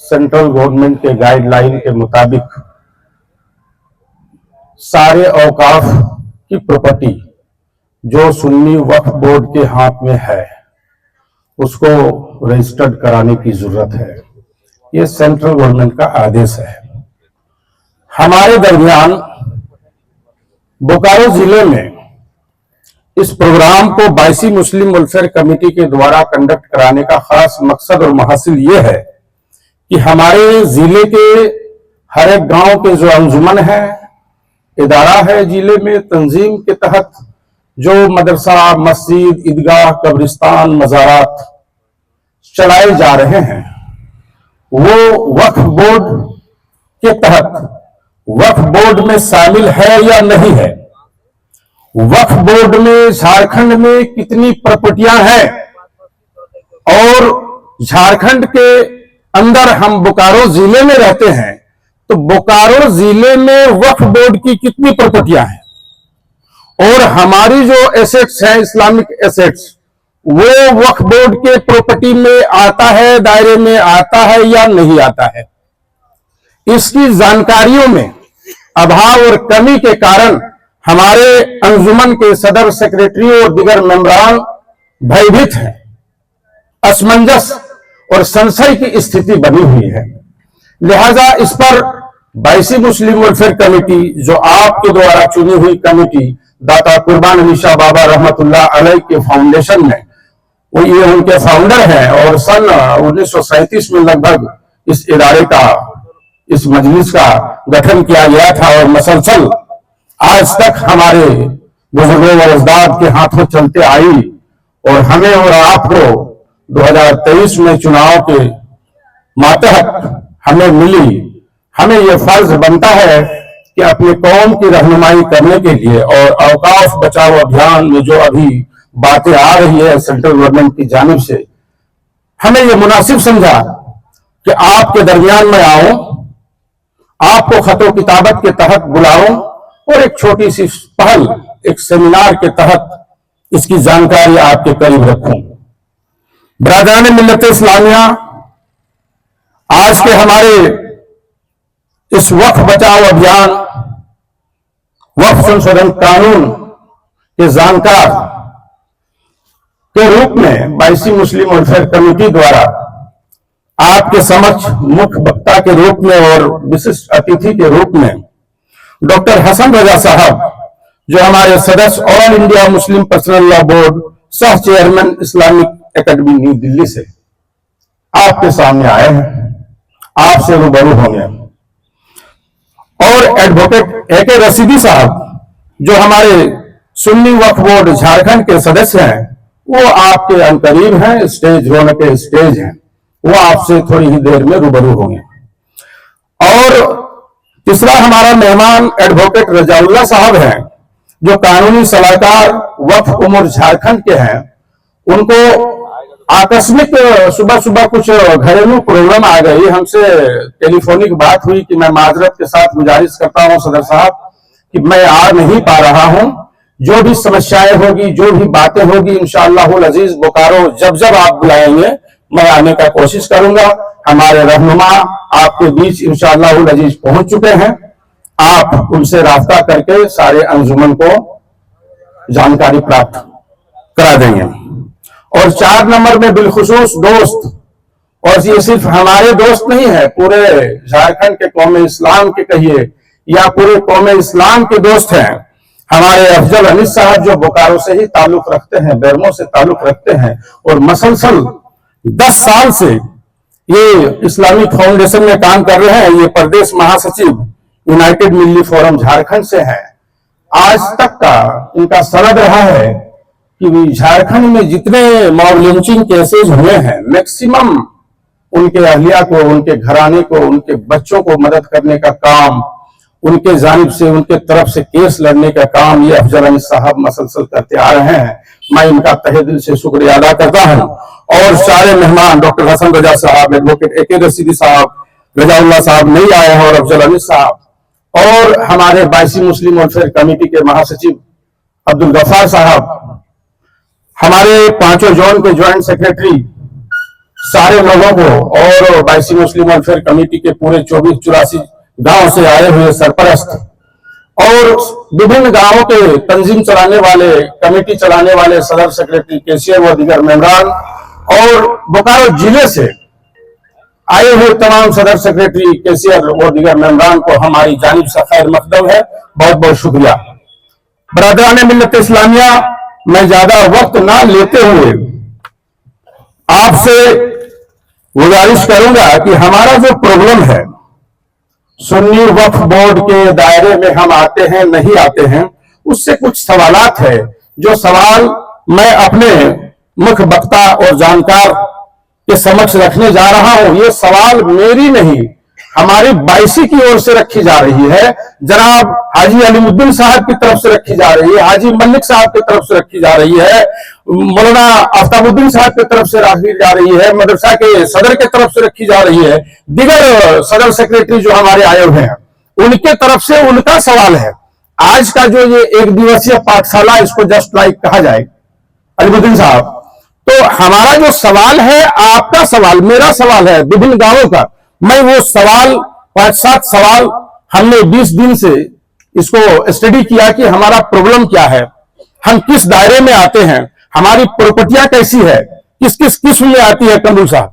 Central government के guideline के मुताबिक सारे औकाफ की प्रॉपर्टी जो सुन्नी वक्फ बोर्ड के हाथ में है उसको रजिस्टर्ड कराने की जरूरत है। ये सेंट्रल गवर्नमेंट का आदेश है। हमारे दरमियान बोकारो जिले में इस प्रोग्राम को बायसी मुस्लिम वेलफेयर कमेटी के द्वारा कंडक्ट कराने का खास मकसद और महसिल ये है कि हमारे जिले के हर एक गांव के जो अंजुमन है, इदारा है जिले में, तंजीम के तहत जो मदरसा, मस्जिद, ईदगाह, कब्रिस्तान, मज़ारात चलाए जा रहे हैं, वो वक्फ बोर्ड के तहत वक्फ बोर्ड में शामिल है या नहीं है, वक्फ बोर्ड में झारखंड में कितनी प्रॉपर्टियां हैं, और झारखंड के अंदर हम बोकारो जिले में रहते हैं तो बोकारो जिले में वक्फ बोर्ड की कितनी प्रॉपर्टियां हैं, और हमारी जो एसेट्स हैं, इस्लामिक एसेट्स, वो वक्फ बोर्ड के प्रॉपर्टी में आता है, दायरे में आता है या नहीं आता है। इसकी जानकारियों में अभाव और कमी के कारण हमारे अंजुमन के सदर, सेक्रेटरी और दीगर मेंबरान भयभीत हैं। असमंजस और संशय की स्थिति बनी हुई है। लिहाजा इस पर बायसी मुस्लिम वेलफेयर कमेटी, जो आपके द्वारा चुनी हुई कमेटी, दाता कुर्बान अली शाह बाबा रहमतुल्लाह अलैह के फाउंडेशन में, वो ये उनके फाउंडर हैं, और सन 1937 में लगभग इस इदारे का, इस मजलिस का गठन किया गया था, और मसलसल आज तक हमारे बुजुर्गों और अजदाद के हाथों चलते आई, और हमें और आपको 2023 में चुनाव के मातहत हमें मिली। हमें यह फर्ज बनता है कि अपने कौम की रहनुमाई करने के लिए, और औकाफ बचाओ अभियान में जो अभी बातें आ रही है सेंट्रल गवर्नमेंट की जानिब से, हमें यह मुनासिब समझा कि आपके दरमियान में आऊं, आपको खतो किताबत के तहत बुलाऊं, और एक छोटी सी पहल, एक सेमिनार के तहत इसकी जानकारी आपके करीब रखूं। बरादरान मिल्लत इस्लामिया, आज के हमारे इस वक्फ बचाओ अभियान, वक्फ संशोधन कानून के जानकार के रूप में बायसी मुस्लिम वेलफेयर कमेटी द्वारा आपके समक्ष मुख्य वक्ता के रूप में और विशिष्ट अतिथि के रूप में डॉक्टर हसन रजा साहब, जो हमारे सदस्य All India Muslim Personal Law Board, सह chairman Islamic Academy New Delhi से आपके सामने आए हैं, आपसे रूबरू होंगे, और एडवोकेट ए.के. रशीदी साहब, जो हमारे सुन्नी वक्फ बोर्ड झारखंड के सदस्य हैं, वो आपके अनकरीब हैं, स्टेज रोने के स्टेज हैं, वो आपसे थोड़ी ही देर में रूबरू होंगे। और तीसरा हमारा मेहमान एडवोकेट रजाउल्लाह साहब हैं, जो कानूनी सलाहकार वक्फ उमर झारखंड के हैं। उनको आकस्मिक सुबह सुबह कुछ घरेलू प्रॉब्लम आ गई, हमसे टेलीफोनिक बात हुई कि मैं माजरत के साथ गुजारिश करता हूं सदर साहब कि मैं आ नहीं पा रहा हूं। जो भी समस्याएं होगी, जो भी बातें होगी, इंशाअल्लाह अजीज बोकारो जब जब आप बुलाएंगे मैं आने का कोशिश करूंगा। हमारे रहनुमा आपके बीच इंशाअल्लाह अजीज पहुंच चुके हैं। आप उनसे राब्ता करके सारे अंजुमन को जानकारी प्राप्त करा देंगे। और 4 नंबर में बिलखुसूस दोस्त, और ये सिर्फ हमारे दोस्त नहीं है, पूरे झारखंड के कौम इस्लाम के कहिए या पूरे कौम इस्लाम के दोस्त हैं। हमारे अफजल अनीस साहब, जो बोकारो से ही ताल्लुक रखते हैं, बेरमो से ताल्लुक रखते हैं, और मसलसल 10 साल से ये इस्लामिक फाउंडेशन में काम कर रहे हैं। ये प्रदेश महासचिव यूनाइटेड मिल्ली फोरम झारखंड से है। आज तक का इनका सनद रहा है कि झारखंड में जितने मॉब लिंचिंग केसेस हुए हैं, मैक्सिमम उनके अहलिया को, उनके घराने को, उनके बच्चों को मदद करने का काम, उनके जानिब से, उनके तरफ से केस लड़ने का काम ये अफजल अनीस साहब मसलसल करते आ रहे हैं। मैं इनका तहे दिल से शुक्रिया अदा करता हूं। और सारे मेहमान डॉक्टर हसन रजा साहब, एडवोकेट ए.के. रशीदी साहब, रजाउल्लाह साहब नहीं आए हैं, और अफजल अनीस साहब, और हमारे बायसी मुस्लिम वेलफेयर कमेटी के महासचिव अब्दुल गफ्फार साहब, हमारे 5 जोन के ज्वाइंट सेक्रेटरी सारे लोगों को और बायसी मुस्लिम वेलफेयर कमेटी के पूरे 24-84 गांव से आए हुए सरपरस्त और विभिन्न गांवों के तंजीम चलाने वाले, कमेटी चलाने वाले सदर सेक्रेटरी, कैशियर व दीगर मेंबरान और बोकारो जिले से आए हुए तमाम सदर सेक्रेटरी, कैशियर व दीगर मेंबरान को हमारी जानिब से खैर मकदम है। बहुत बहुत शुक्रिया। बरादरान मिल्लत इस्लामिया, मैं ज्यादा वक्त ना लेते हुए आपसे गुजारिश करूंगा कि हमारा जो प्रॉब्लम है, सुन्नी वक्फ बोर्ड के दायरे में हम आते हैं नहीं आते हैं, उससे कुछ सवालात है जो सवाल मैं अपने मुख्य वक्ता और जानकार के समक्ष रखने जा रहा हूं। ये सवाल मेरी नहीं, हमारी बायसी की ओर से रखी जा रही है। जनाब हाजी अलीमुद्दीन साहब की तरफ से रखी जा रही है, हाजी मलिक साहब की तरफ से रखी जा रही है, मौलाना आफ्ताबुद्दीन साहब की तरफ से रखी जा रही है, मदरसा के सदर की तरफ से रखी जा रही है, दीगर सदर सेक्रेटरी जो हमारे आए हुए हैं उनके तरफ से उनका सवाल है। आज का जो ये एक दिवसीय पाठशाला, इसको जस्ट लाइक कहा जाए अलीमुद्दीन साहब, तो हमारा जो सवाल है, आपका सवाल, मेरा सवाल है विभिन्न गांवों का। मैं वो सवाल 5-7 सवाल हमने 20 दिन से इसको स्टडी किया कि हमारा प्रॉब्लम क्या है, हम किस दायरे में आते हैं, हमारी प्रॉपर्टियां कैसी है, किस किस किस्म में आती है कमरुल साहब,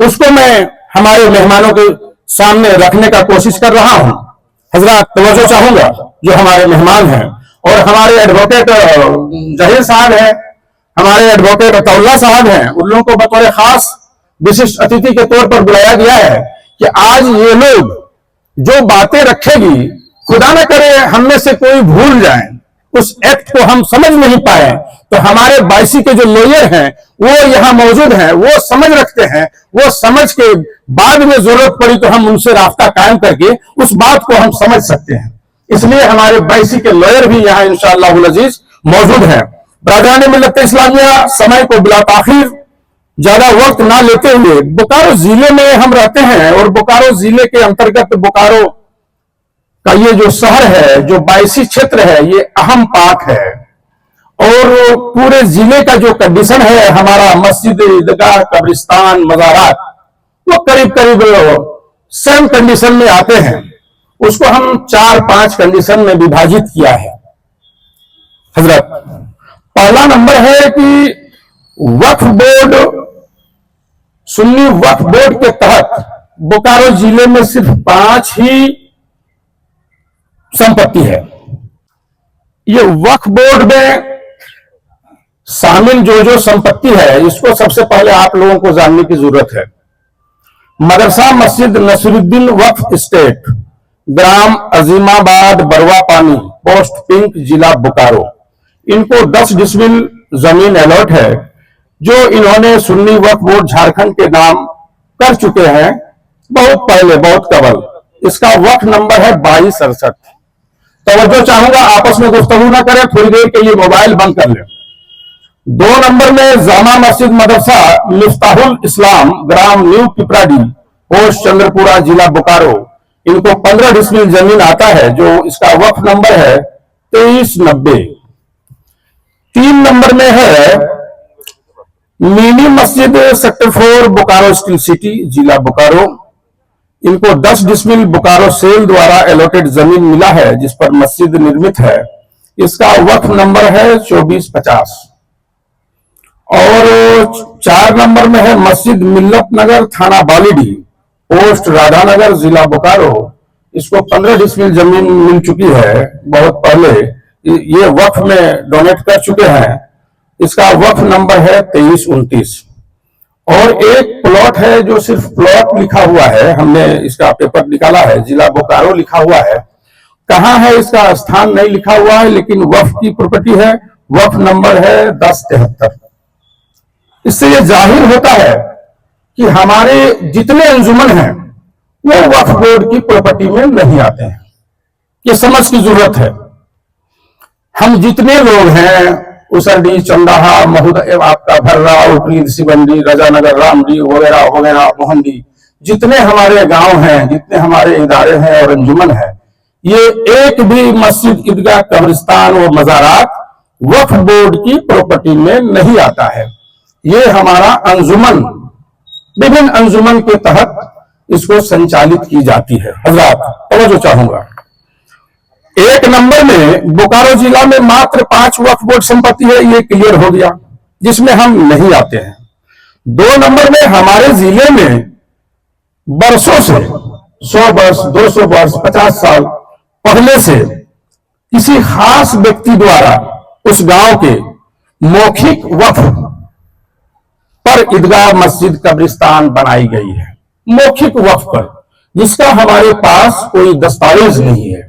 उसको मैं हमारे मेहमानों के सामने रखने का कोशिश कर रहा हूं। हजरत तवज्जो चाहूंगा जो हमारे मेहमान हैं, और हमारे एडवोकेट जहीर साहब हैं, हमारे एडवोकेट अतउल्लाह साहब हैं, उन लोगों को बतौर खास विशिष्ट अतिथि के तौर पर बुलाया गया है कि आज ये लोग जो बातें रखेगी, खुदा न करे हम में से कोई भूल जाए, उस एक्ट को हम समझ नहीं पाए, तो हमारे बायसी के जो लॉयर हैं वो यहां मौजूद हैं, वो समझ रखते हैं, वो समझ के बाद में जरूरत पड़ी तो हम उनसे रास्ता कायम करके उस बात को हम समझ सकते हैं। इसलिए हमारे बायसी के लॉयर भी यहाँ इंशाअल्लाह अजीज मौजूद हैं। बरादरान मिल्लत इस्लामिया, समय को बिला ताखीर ज्यादा वक्त ना लेते हुए, बोकारो जिले में हम रहते हैं और बोकारो जिले के अंतर्गत बोकारो का ये जो शहर है, जो बायसी क्षेत्र है, ये अहम पार्ट है। और पूरे जिले का जो कंडीशन है, हमारा मस्जिद, ईदगाह, कब्रिस्तान, मज़ारात, वो करीब करीब सेम कंडीशन में आते हैं। उसको हम 4-5 कंडीशन में विभाजित किया है। हजरत, पहला नंबर है कि वक्फ बोर्ड, सुन्नी वक्फ बोर्ड के तहत बोकारो जिले में सिर्फ 5 ही संपत्ति है। ये वक्फ बोर्ड में शामिल जो संपत्ति है, इसको सबसे पहले आप लोगों को जानने की जरूरत है। मदरसा मस्जिद नसरुद्दीन वक्फ स्टेट, ग्राम अजीमाबाद, बरवा पानी, पोस्ट पिंक, जिला बोकारो, इनको 10 डिसमिल जमीन अलॉट है, जो इन्होंने सुन्नी वक्फ बोर्ड झारखंड के नाम कर चुके हैं बहुत पहले, बहुत कबल। इसका वक्फ नंबर है 2268। तवज्जो चाहूंगा, आपस में गुफ्तगू ना करें, थोड़ी देर के लिए मोबाइल बंद कर लें। 2 नंबर में जामा मस्जिद मदरसा मिफ्ताहुल इस्लाम, ग्राम न्यू पिपराडी, पोस्ट चंद्रपुरा, जिला बोकारो, इनको 15 डिसमिल जमीन आता है, जो इसका वक्फ नंबर है 2390। 3 नंबर में है मिनी मस्जिद सेक्टर 4, बोकारो स्टील सिटी, जिला बोकारो, इनको 10 डिसमिल बोकारो सेल द्वारा अलॉटेड जमीन मिला है, जिस पर मस्जिद निर्मित है। इसका वक्फ नंबर है 2450। और 4 नंबर में है मस्जिद मिल्लत नगर, थाना बालीडी, पोस्ट राधानगर, जिला बोकारो, इसको 15 डिसमिल जमीन मिल चुकी है बहुत पहले, ये वक्फ में डोनेट कर चुके हैं। इसका वक्फ नंबर है 2329। और एक प्लॉट है जो सिर्फ प्लॉट लिखा हुआ है, हमने इसका पेपर निकाला है, जिला बोकारो लिखा हुआ है, कहां है इसका स्थान नहीं लिखा हुआ है, लेकिन वक्फ की प्रॉपर्टी है, वक्फ नंबर है 1073। इससे यह जाहिर होता है कि हमारे जितने अंजुमन हैं वो वक्फ बोर्ड की प्रॉपर्टी में नहीं आते हैं। ये समझ की जरूरत है। हम जितने लोग हैं, उसरडी, चंदाहा, महूद, आपका भर्रा, उपरी, सिबंडी, रजानगर, रामडी वगैरह वगैरह, मोहंडी, जितने हमारे गांव हैं, जितने हमारे इदारे हैं और अंजुमन है, ये एक भी मस्जिद, ईदगाह, कब्रिस्तान और मज़ारात वक्फ बोर्ड की प्रॉपर्टी में नहीं आता है। ये हमारा अंजुमन विभिन्न अंजुमन के तहत इसको संचालित की जाती है। हजरात तवज्जो चाहूंगा, 1 नंबर में बोकारो जिला में मात्र 5 वक्फ बोर्ड संपत्ति है, ये क्लियर हो गया, जिसमें हम नहीं आते हैं। 2 नंबर में हमारे जिले में वर्षों से 100 वर्ष 200 वर्ष 50 साल पहले से किसी खास व्यक्ति द्वारा उस गांव के मौखिक वक्फ पर ईदगाह मस्जिद कब्रिस्तान बनाई गई है, मौखिक वक्फ पर, जिसका हमारे पास कोई दस्तावेज नहीं है।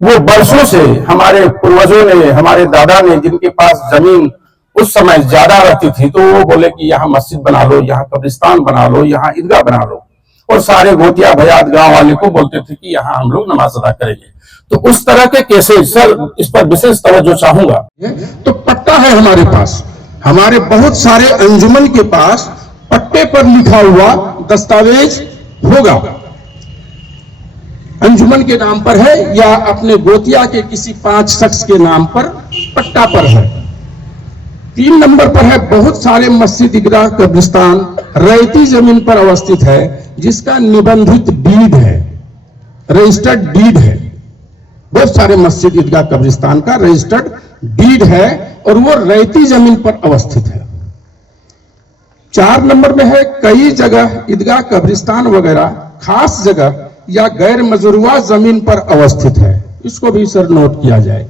वो वर्षों से हमारे पूर्वजों ने, हमारे दादा ने, जिनके पास जमीन उस समय ज्यादा रहती थी, तो वो बोले कि यहाँ मस्जिद बना लो, यहाँ कब्रिस्तान बना लो, यहाँ ईदगाह बना लो, और सारे गोतिया भयात गांव वाले को बोलते थे कि यहाँ हम लोग नमाज अदा करेंगे। तो उस तरह के केसेस, सर इस पर विशेष तवज्जो चाहूंगा। तो पट्टा है हमारे पास, हमारे बहुत सारे अंजुमन के पास पट्टे पर लिखा हुआ दस्तावेज होगा, अंजुमन के नाम पर है या अपने गोतिया के किसी 5 शख्स के नाम पर पट्टा पर है। 3 नंबर पर है बहुत सारे मस्जिद ईदगाह कब्रिस्तान रैयती जमीन पर अवस्थित है, जिसका निबंधित डीड है, रजिस्टर्ड डीड है। बहुत सारे मस्जिद ईदगाह कब्रिस्तान का रजिस्टर्ड डीड है और वो रैयती जमीन पर अवस्थित है। 4 नंबर में है कई जगह ईदगाह कब्रिस्तान वगैरह खास जगह या गैर मजरूआ जमीन पर अवस्थित है, इसको भी सर नोट किया जाए।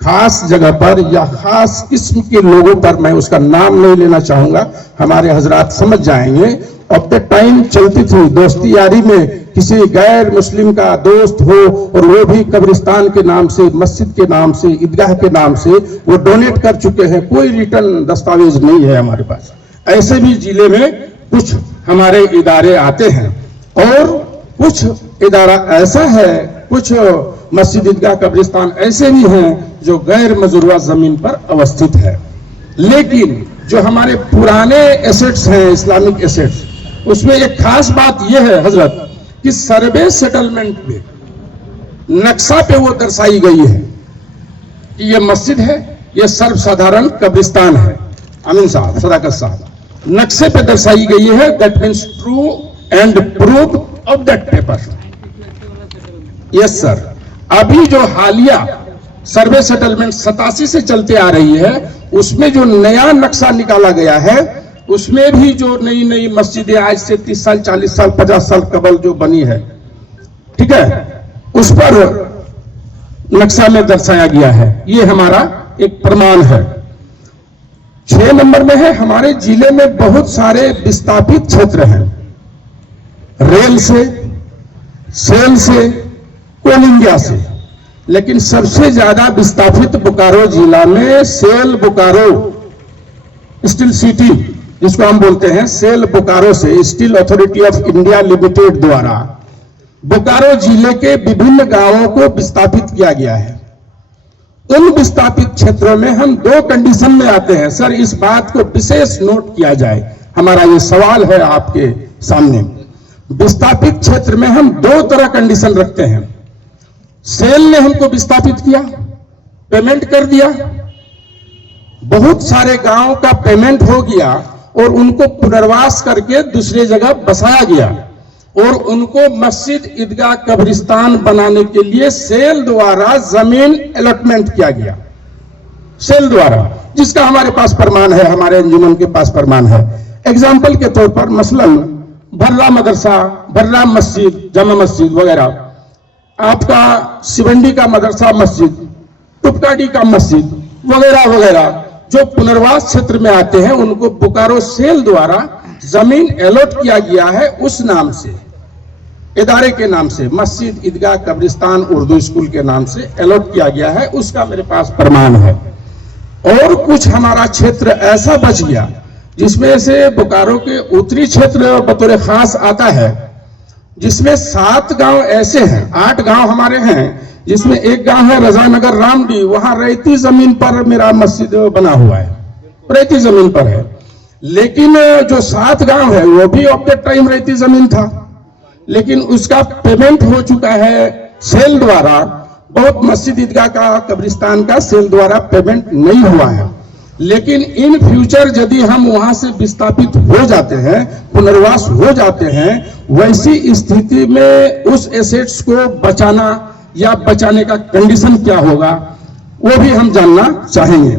खास जगह पर या खास किस्म के लोगों पर, मैं उसका नाम नहीं लेना चाहूंगा, हमारे हजरात समझ जाएंगे। अब द टाइम चलती थी दोस्ती यारी में किसी गैर मुस्लिम का दोस्त हो और वो भी कब्रिस्तान के नाम से, मस्जिद के नाम से, ईदगाह के नाम से वो डोनेट कर चुके हैं, कोई रिटर्न दस्तावेज नहीं है हमारे पास। ऐसे भी जिले में कुछ हमारे इदारे आते हैं और कुछ इदारा ऐसा है, कुछ मस्जिद ईदगाह कब्रिस्तान ऐसे भी हैं जो गैर मजरूआ जमीन पर अवस्थित है। लेकिन जो हमारे पुराने एसेट्स हैं, इस्लामिक एसेट्स, उसमें एक खास बात यह है हजरत कि सर्वे सेटलमेंट में नक्शा पे वो दर्शाई गई है कि ये मस्जिद है, ये सर्वसाधारण कब्रिस्तान है। अमीन साहब, सदाकत साहब, नक्शे पे दर्शाई गई है। That means true and proof of that paper. Yes sir. अभी जो हालिया सर्वे सेटलमेंट 87 से चलते आ रही है, उसमें जो नया नक्शा निकाला गया है, उसमें भी जो नई नई मस्जिदें आज से 30 साल 40 साल 50 साल कबल जो बनी है, ठीक है, उस पर नक्शा में दर्शाया गया है। ये हमारा एक प्रमाण है। 6 नंबर में है हमारे जिले में बहुत सारे विस्थापित क्षेत्र हैं, रेल से, सेल से, कोल इंडिया से, लेकिन सबसे ज्यादा विस्थापित बोकारो जिला में सेल बोकारो स्टील सिटी, जिसको हम बोलते हैं सेल बोकारो से, steel authority of India limited द्वारा बोकारो जिले के विभिन्न गांवों को विस्थापित किया गया है। उन विस्थापित क्षेत्रों में हम 2 कंडीशन में आते हैं। सर इस बात को विशेष नोट किया जाए, हमारा ये सवाल है आपके सामने। विस्थापित क्षेत्र में हम 2 तरह कंडीशन रखते हैं। सेल ने हमको विस्थापित किया, पेमेंट कर दिया, बहुत सारे गांव का पेमेंट हो गया और उनको पुनर्वास करके दूसरे जगह बसाया गया और उनको मस्जिद ईदगाह कब्रिस्तान बनाने के लिए सेल द्वारा जमीन अलॉटमेंट किया गया, सेल द्वारा, जिसका हमारे पास प्रमाण है, हमारे अंजुमन के पास प्रमाण है। एग्जाम्पल के तौर पर मसलन भर्रा मदरसा, भर्रा मस्जिद, जामा मस्जिद वगैरह, आपका सिवंडी का मदरसा मस्जिद, टुपकाडी का मस्जिद वगैरह वगैरह, जो पुनर्वास क्षेत्र में आते हैं, उनको बोकारो सेल द्वारा जमीन अलॉट किया गया है, उस नाम से, इदारे के नाम से, मस्जिद ईदगाह कब्रिस्तान उर्दू स्कूल के नाम से अलॉट किया गया है, उसका मेरे पास प्रमाण है। और कुछ हमारा क्षेत्र ऐसा बच गया जिसमें से बोकारो के उत्तरी क्षेत्र बतौर खास आता है, जिसमें 7 गांव ऐसे हैं, 8 गांव हमारे हैं, जिसमें एक गांव है रजानगर रामडी, वहां रैयती जमीन पर मेरा मस्जिद बना हुआ है, रैयती जमीन पर है। लेकिन जो 7 गांव है वो भी ऑफ द टाइम रैयती जमीन था, लेकिन उसका पेमेंट हो चुका है सेल द्वारा। बहुत मस्जिद ईदगाह का कब्रिस्तान का सेल द्वारा पेमेंट नहीं हुआ है। लेकिन इन फ्यूचर यदि हम वहां से विस्थापित हो जाते हैं, पुनर्वास हो जाते हैं, वैसी स्थिति में उस एसेट्स को बचाना या बचाने का कंडीशन क्या होगा, वो भी हम जानना चाहेंगे।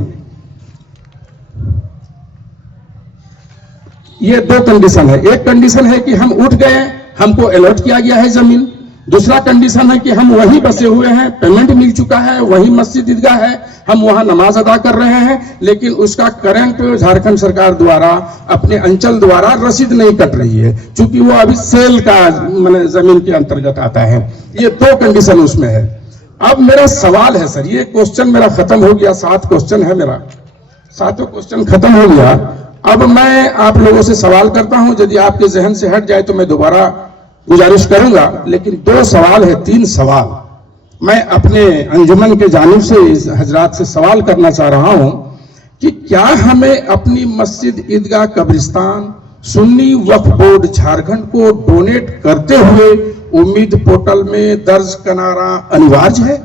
ये दो कंडीशन है। एक कंडीशन है कि हम उठ गए, हमको अलॉट किया गया है जमीन। दूसरा कंडीशन है कि हम वहीं बसे हुए हैं, पेमेंट मिल चुका है, वहीं मस्जिद ईदगाह है, हम वहां नमाज अदा कर रहे हैं, लेकिन उसका करंट झारखंड सरकार द्वारा अपने अंचल द्वारा रसीद नहीं कट रही है, क्योंकि वो अभी सेल का माने जमीन के अंतर्गत आता है। ये दो कंडीशन उसमें है। अब मेरा सवाल है सर, ये क्वेश्चन मेरा खत्म हो गया, 7 क्वेश्चन है मेरा, 7 क्वेश्चन खत्म हो गया। अब मैं आप लोगों से सवाल करता हूं, यदि आपके जहन से हट जाए तो मैं दोबारा गुजारिश करूंगा, लेकिन 2 सवाल है, 3 सवाल मैं अपने अंजुमन के जानिब से इस हजरात से सवाल करना चाह रहा हूं कि क्या हमें अपनी मस्जिद, ईदगाह, कब्रिस्तान सुन्नी वक्फ बोर्ड झारखंड को डोनेट करते हुए उम्मीद पोर्टल में दर्ज कराना अनिवार्य है?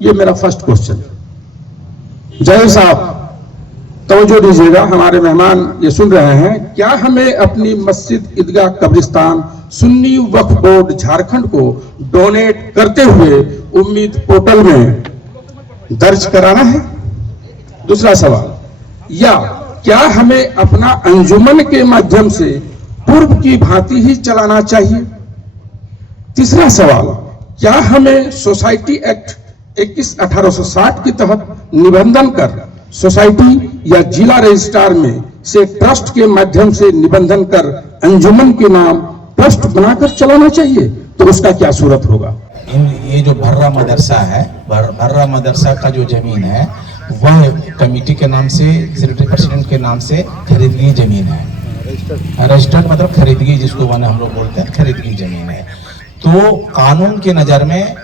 ये मेरा फर्स्ट क्वेश्चन। जय साहब तवज्जो दीजिएगा, हमारे मेहमान ये सुन रहे हैं। क्या हमें अपनी मस्जिद, ईदगाह, कब्रिस्तान सुन्नी वक्फ बोर्ड झारखंड को डोनेट करते हुए उम्मीद पोर्टल में दर्ज कराना है? दूसरा सवाल, या क्या हमें अपना अंजुमन के माध्यम से पूर्व की भांति ही चलाना चाहिए? तीसरा सवाल, क्या हमें सोसाइटी एक्ट 21/1860 के तहत निबंधन कर सोसाइटी या जिला रजिस्ट्रार में से ट्रस्ट के माध्यम से निबंधन कर अंजुमन के नाम ट्रस्ट बनाकर चलाना चाहिए? तो उसका क्या सूरत होगा? ये जो भर्रा मदरसा है, भर्रा मदरसा का जो जमीन है वह कमेटी के नाम से, सेक्रेटरी प्रेसिडेंट के नाम से खरीदगी जमीन है। रजिस्टर्ड मतलब खरीदगी, जिसको माने हम लोग बोलते हैं खरीदगी जमीन है। तो कानून के नजर में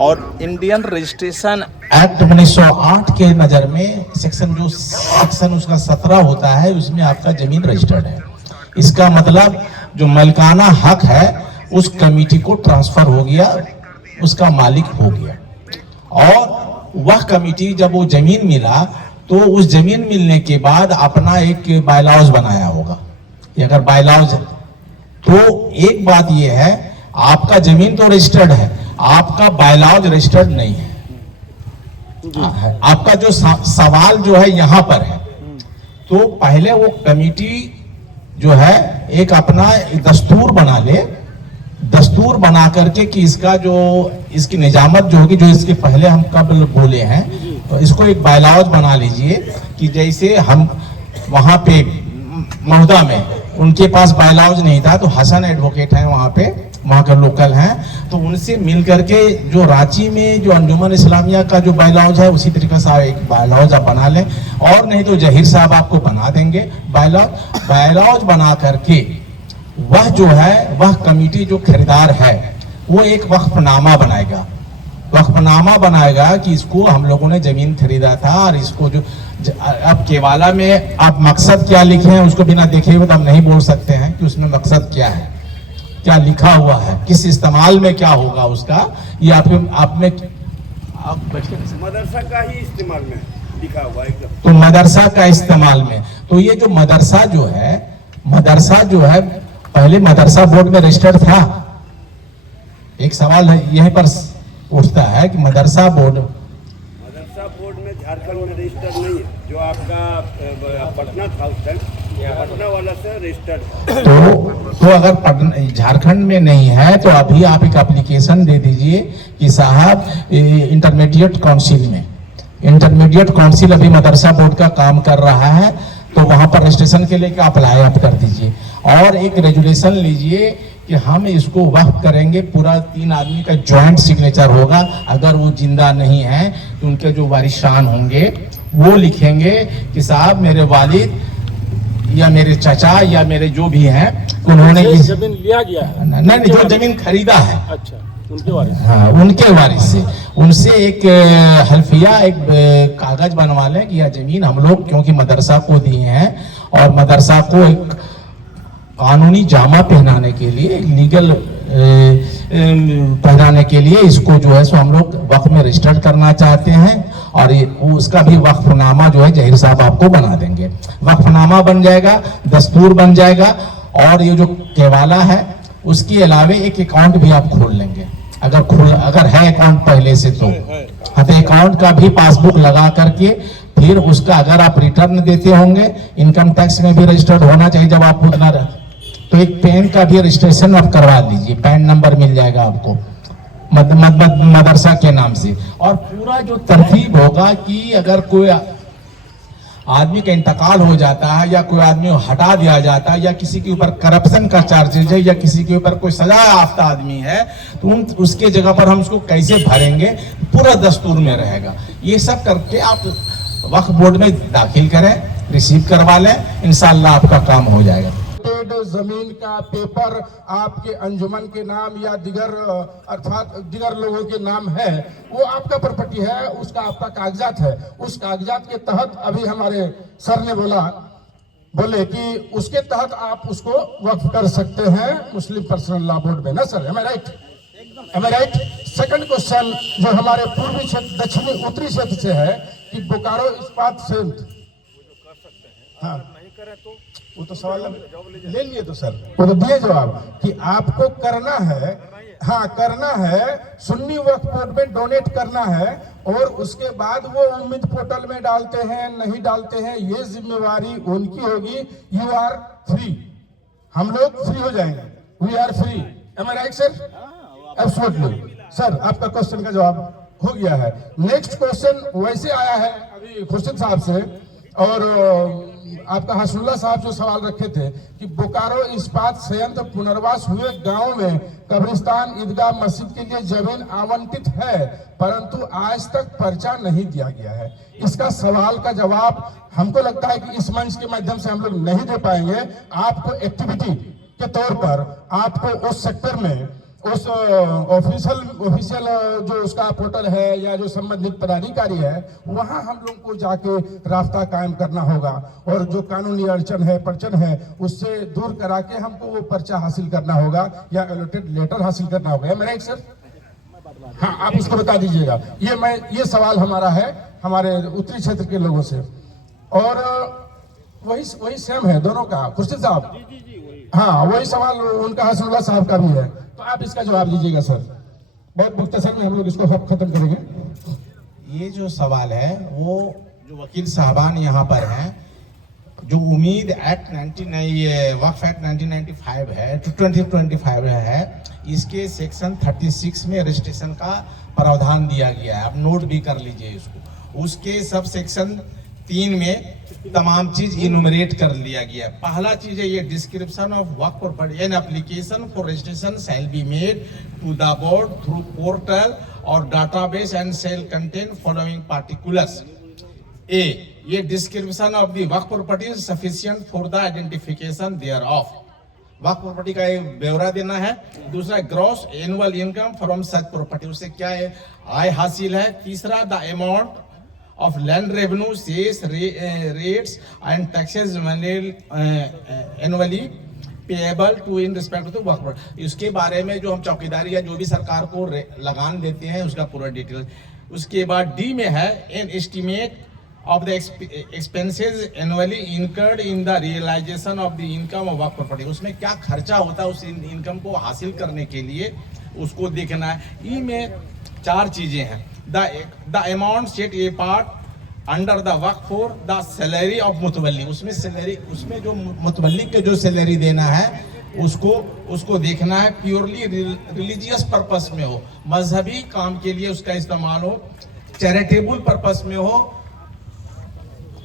और इंडियन रजिस्ट्रेशन एक्ट 1908 के नजर में सेक्शन उसका 17 होता है, उसमें आपका जमीन रजिस्टर्ड है। इसका मतलब जो मलकाना हक है उस कमेटी को ट्रांसफर हो गया, उसका मालिक हो गया। और वह कमेटी जब वो जमीन मिला तो उस जमीन मिलने के बाद अपना एक बायलॉज बनाया होगा। अगर बायलॉज, तो एक बात ये है, आपका जमीन तो रजिस्टर्ड है, आपका बायलॉज रजिस्टर्ड नहीं है। आपका जो सवाल जो है यहां पर है, तो पहले वो कमेटी जो है एक अपना दस्तूर बना ले, दस्तूर बना करके कि इसका जो इसकी निजामत जो होगी, जो इसके पहले हम कब बोले हैं, तो इसको एक बायलॉज बना लीजिए कि जैसे हम वहां पे महुदा में उनके पास बायलॉज नहीं था, तो हसन एडवोकेट है वहां पे, वहां का लोकल हैं, तो उनसे मिल करके जो रांची में जो अंजुमन इस्लामिया का जो बायलॉज है उसी तरीके से एक बायलॉज आप बना लें, और नहीं तो जहीर साहब आपको बना देंगे बायलॉज बना करके वह जो है, वह कमेटी जो खरीदार है वो एक वक्फनामा बनाएगा, वक्फनामा बनाएगा कि इसको हम लोगों ने जमीन खरीदा था, और इसको जो अब केवाला में आप मकसद क्या लिखे हैं उसको बिना देखे हुए तो हम नहीं बोल सकते हैं कि उसमें मकसद क्या है, क्या लिखा हुआ है, किस इस्तेमाल में क्या होगा उसका, ये आप में मदरसा का ही इस्तेमाल में लिखा हुआ है। तो मदरसा का इस्तेमाल में, तो ये जो मदरसा जो है पहले मदरसा बोर्ड में रजिस्टर्ड था। एक सवाल है यहीं पर उठता है कि मदरसा बोर्ड में झारखंड में रजिस्टर्ड नहीं है, जो आपका पटना था उस टाइम, पटना वाला से रजिस्टर्ड। तो अगर झारखंड में नहीं है तो अभी आप एक एप्लीकेशन दे दीजिए कि साहब इंटरमीडिएट काउंसिल अभी मदरसा बोर्ड का काम कर रहा है, तो वहां पर रजिस्ट्रेशन के लिए अप्लाई आप कर दीजिए, और एक रेजुलेशन लीजिए कि हम इसको वक्फ करेंगे, पूरा 3 आदमी का ज्वाइंट सिग्नेचर होगा। अगर वो जिंदा नहीं है तो उनके जो वारिशान होंगे वो लिखेंगे कि साहब मेरे वालिद या मेरे चाचा या मेरे जो भी हैं उन्होंने इस जमीन लिया गया है, नहीं जो जमीन खरीदा है, अच्छा उनके वारिस, हाँ उनके वारिस से, उनसे एक हल्फिया, एक कागज बनवा लें कि यह जमीन हम लोग क्योंकि मदरसा को दिए हैं, और मदरसा को एक कानूनी जामा पहनाने के लिए लीगल पहनाने के लिए इसको जो है सो हम लोग वक्फ में रजिस्टर्ड करना चाहते हैं, और उसका भी वक्फनामा जो है जहीर साहब आपको बना देंगे। वक्फनामा बन जाएगा, दस्तूर बन जाएगा, और ये जो केवाला है उसके अलावे एक अकाउंट भी आप खोल लेंगे, अगर है अकाउंट पहले से तो अकाउंट का भी पासबुक लगा करके फिर उसका अगर आप रिटर्न देते होंगे, इनकम टैक्स में भी रजिस्टर्ड होना चाहिए जब आप उतना, तो एक पैन का भी रजिस्ट्रेशन आप करवा लीजिए, पैन नंबर मिल जाएगा आपको मदरसा के नाम से। और पूरा जो तरतीब होगा कि अगर कोई आदमी का इंतकाल हो जाता है या कोई आदमी हटा दिया जाता है या किसी के ऊपर करप्शन का चार्जेज है या किसी के ऊपर कोई सजा याफ्ता आदमी है, तो उसके जगह पर हम उसको कैसे भरेंगे, पूरा दस्तूर में रहेगा। ये सब करके आप वक्फ बोर्ड में दाखिल करें, रिसीव करवा लें, इंशाअल्लाह आपका काम हो जाएगा। जमीन का पेपर आपके अंजुमन के नाम या दिगर अर्थात दिगर लोगों के नाम है, वो आपका प्रॉपर्टी है, उसका आपका कागजात है। उस कागजात के तहत अभी हमारे सर ने बोले कि उसके तहत आप उसको वक्फ कर सकते हैं मुस्लिम पर्सनल लॉ बोर्ड में, ना sir? M I right? Second question जो हमारे पूर्वी क्षेत्र, दक्षिणी उत्तरी क्षेत्र से है कि बोकारो इस्पात संयंत्र, हाँ वो तो सवाल ले लिए तो सर, वो तो दिए जवाब कि आपको करना है, हाँ करना है, सुन्नी वक्फ बोर्ड में डोनेट करना है, और उसके बाद वो उम्मीद पोर्टल में डालते हैं नहीं डालते हैं, ये जिम्मेवारी उनकी होगी। यू आर फ्री, हम लोग फ्री हो जाएंगे, we are free. Am I right sir? Absolutely sir, आपका क्वेश्चन का जवाब हो गया है। नेक्स्ट क्वेश्चन वैसे आया है अभी खुर्शीद साहब से, और आपका हसनुल्लाह साहब जो सवाल रखे थे कि बोकारो इस्पात संयंत्र पुनर्वास हुए गांव में कब्रिस्तान, ईदगाह, मस्जिद के लिए जमीन आवंटित है, परंतु आज तक पर्चा नहीं दिया गया है। इसका सवाल का जवाब हमको लगता है कि इस मंच के माध्यम से हम लोग नहीं दे पाएंगे। आपको एक्टिविटी के तौर पर आपको उस सेक्टर में उस ऑफिशियल जो उसका पोर्टल है या जो संबंधित पदाधिकारी है, वहां हम लोग को जाके रास्ता कायम करना होगा, और जो कानूनी अड़चन है, परचन है, उससे दूर करा के हमको वो पर्चा हासिल करना होगा या अलॉटेड लेटर हासिल करना होगा। मेरा एक सर, हाँ आप इसको बता दीजिएगा। ये सवाल हमारा है हमारे उत्तरी क्षेत्र के लोगों से, और वही सेम है दोनों का। खुर्शीद साहब, हाँ वही सवाल उनका हसनुल्लाह साहब का भी है, तो आप इसका जवाब दीजिएगा सर। बहुत मुख्तसर में हम लोग इसको खत्म करेंगे। ये जो सवाल है वो जो वकील साहबान यहाँ पर हैं, जो उम्मीद एक्ट 99 वक्फ एक्ट 1995 है, 2025 है, इसके सेक्शन 36 में रजिस्ट्रेशन का प्रावधान दिया गया है। आप नोट भी कर लीजिए इसको। उसके सब सेक्शन 3 में तमाम चीज इनुमरेट कर लिया गया है। पहला चीज है ये description of Waqf property and application for registration shall be made to the board through portal और database and shall contain following particulars. A, ये description of the waqf property is sufficient for the identification thereof. Waqf property का एक ब्यौरा देना है। दूसरा, gross annual income from such property, उससे क्या है आय हासिल है। तीसरा, the amount of land revenue, cess, rates and taxes annually payable to in respect to वक्फ। इसके बारे में जो हम चौकीदारी या जो भी सरकार को लगान देते हैं उसका पूरा डिटेल। उसके बाद डी में है an estimate of the expenses annually incurred in the realization of the income of Waqf property. उसमें क्या खर्चा होता है उस इनकम को हासिल करने के लिए, उसको देखना है। ई में 4 चीजें हैं। The amount set apart under the Waqf for the salary of मुतवल्ली, उसमें सैलरी, उसमें जो मुतवल्ली के जो सैलरी देना है उसको देखना है। प्योरली रिलीजियस पर्पस में हो, मजहबी काम के लिए उसका इस्तेमाल हो, चैरिटेबल पर्पस में हो,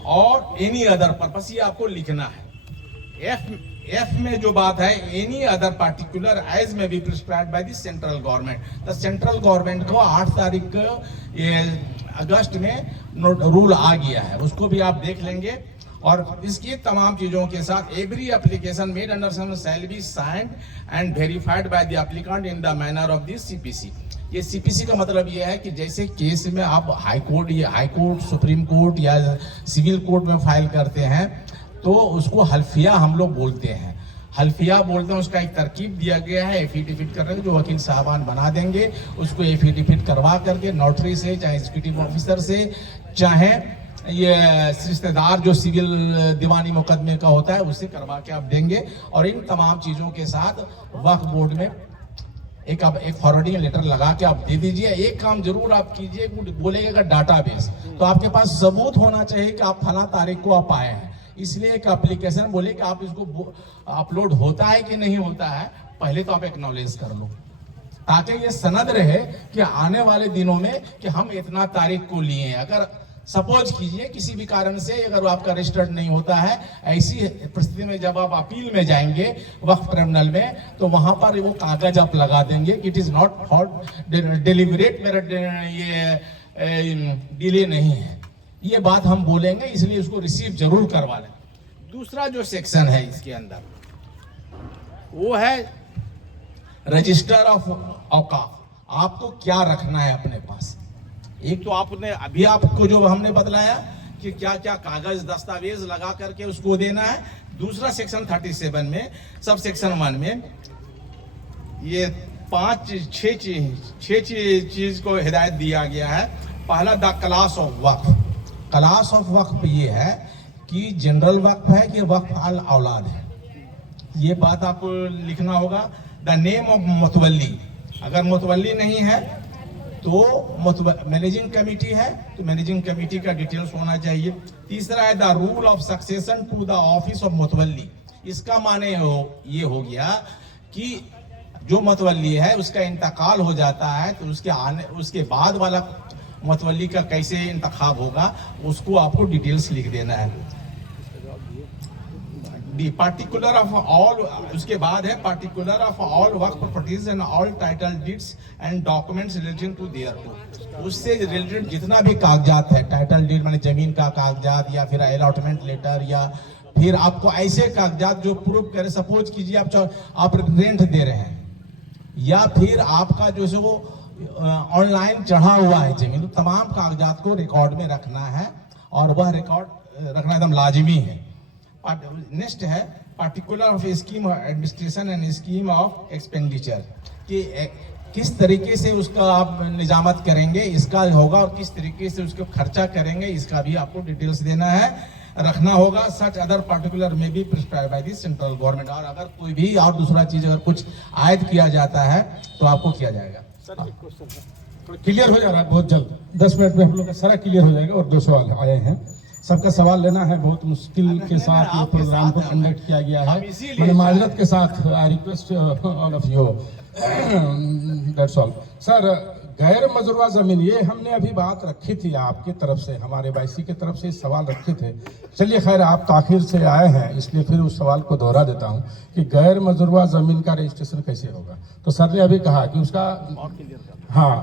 और एनी अदर पर्पस, ये आपको लिखना है। एफ में जो बात है, एनी अदर पार्टिकुलर एज में be prescribed by the central government. तो सेंट्रल गवर्नमेंट को 8 तारीख को अगस्त में रूल आ गया है, उसको भी आप देख लेंगे। और इसकी तमाम चीजों के साथ every application made under some shall be signed and verified by the applicant in the manner of the CPC. ये सीपीसी का मतलब ये है कि जैसे केस में आप हाई कोर्ट, सुप्रीम कोर्ट या सिविल कोर्ट में फाइल करते हैं तो उसको हल्फिया हम लोग बोलते हैं। हल्फिया बोलते हैं, उसका एक तरकीब दिया गया है एफिडेविट करने का, जो वकील साहबान बना देंगे। उसको एफिडेविट करवा करके नोटरी से, चाहे एग्जीक्यूटिव ऑफिसर से, चाहे ये रिश्तेदार जो सिविल दीवानी मुकदमे का होता है उससे करवा के आप देंगे। और इन तमाम चीज़ों के साथ वक्फ बोर्ड में एक फॉरवर्डिंग लेटर लगा के आप दे दीजिए। एक काम जरूर आप कीजिए, बोलेगा डाटाबेस, तो आपके पास सबूत होना चाहिए कि आप फला तारीख को आप आए हैं। इसलिए एक एप्लीकेशन बोले कि आप इसको अपलोड होता है कि नहीं होता है, पहले तो आप एक्नॉलेज कर लो, ताकि ये सनद रहे कि आने वाले दिनों में कि हम इतना तारीख को लिए हैं। अगर सपोज कीजिए किसी भी कारण से अगर आपका रजिस्टर्ड नहीं होता है, ऐसी परिस्थिति में जब आप अपील में जाएंगे वक्फ ट्रिब्यूनल में, तो वहां पर वो कागज आप लगा देंगे कि इट इज नॉट फॉर डिलीवरेट, मेरा ये डिले नहीं है, ये बात हम बोलेंगे। इसलिए उसको रिसीव जरूर करवा लें। दूसरा जो सेक्शन है इसके अंदर वो है रजिस्टर ऑफ औकाफ। आपको क्या रखना है अपने पास? एक तो आपने अभी आपको जो हमने बतलाया कि क्या क्या कागज दस्तावेज लगा करके उसको देना है। दूसरा सेक्शन 37 में सब सेक्शन 1 में ये 5-6 चीज को हिदायत दिया गया है। पहला the class of waqf. Class of waqf ये है कि जनरल वक्फ है कि वक्फ अल औलाद है, ये बात आपको लिखना होगा। द नेम ऑफ मुतवल्ली, अगर मुतवल्ली नहीं है तो मैनेजिंग कमेटी है तो मैनेजिंग कमेटी का डिटेल्स होना चाहिए। तीसरा है the rule of succession to the office of mutawalli. इसका माने ये हो गया कि जो मुतवल्ली है उसका इंतकाल हो जाता है तो उसके बाद वाला मुतवल्ली का कैसे इंतखाब होगा उसको आपको डिटेल्स लिख देना है। पार्टिकुलर ऑफ ऑल, उसके बाद है particular of all waqf properties and all title deeds and documents relating thereto टू। उससे रिलेटेड जितना भी कागजात है, टाइटल डीड माने जमीन का कागजात या फिर अलॉटमेंट लेटर या फिर आपको ऐसे कागजात जो प्रूफ करे, सपोज कीजिए आप रेंट दे रहे हैं या फिर आपका जो है वो ऑनलाइन चढ़ा हुआ है जमीन, तो तमाम कागजात को रिकॉर्ड में रखना है और वह रिकॉर्ड रखना एकदम लाजिमी है। नेक्स्ट है particular of scheme of administration and scheme of expenditure, कि किस तरीके से उसका आप निजामत करेंगे इसका होगा और किस तरीके से उसको खर्चा करेंगे इसका भी आपको डिटेल्स देना है, रखना होगा। सच अदर पार्टिकुलर में भी prescribe by the central government. और अगर कोई भी और दूसरा चीज अगर कुछ आयद किया जाता है तो आपको किया जाएगा। सर एक क्वेश्चन है, क्लियर हो जा रहा है बहुत जल्द, 10 मिनट में हम लोग का सारा क्लियर हो जाएगा। और 2 सवाल आए हैं, सबका सवाल लेना है, बहुत मुश्किल के साथ ये प्रोग्राम को कंडक्ट किया गया है। मैंने माजरत के साथ I request all of you, that's all. Sir, गैर मजरूआ जमीन, ये हमने अभी बात रखी थी आपकी तरफ से, हमारे वाईसी की तरफ से सवाल रखे थे। चलिए खैर, आप ताखिर से आए हैं इसलिए फिर उस सवाल को दोहरा देता हूं कि गैर मजरूआ जमीन का रजिस्ट्रेशन कैसे होगा। तो सर ने अभी कहा कि उसका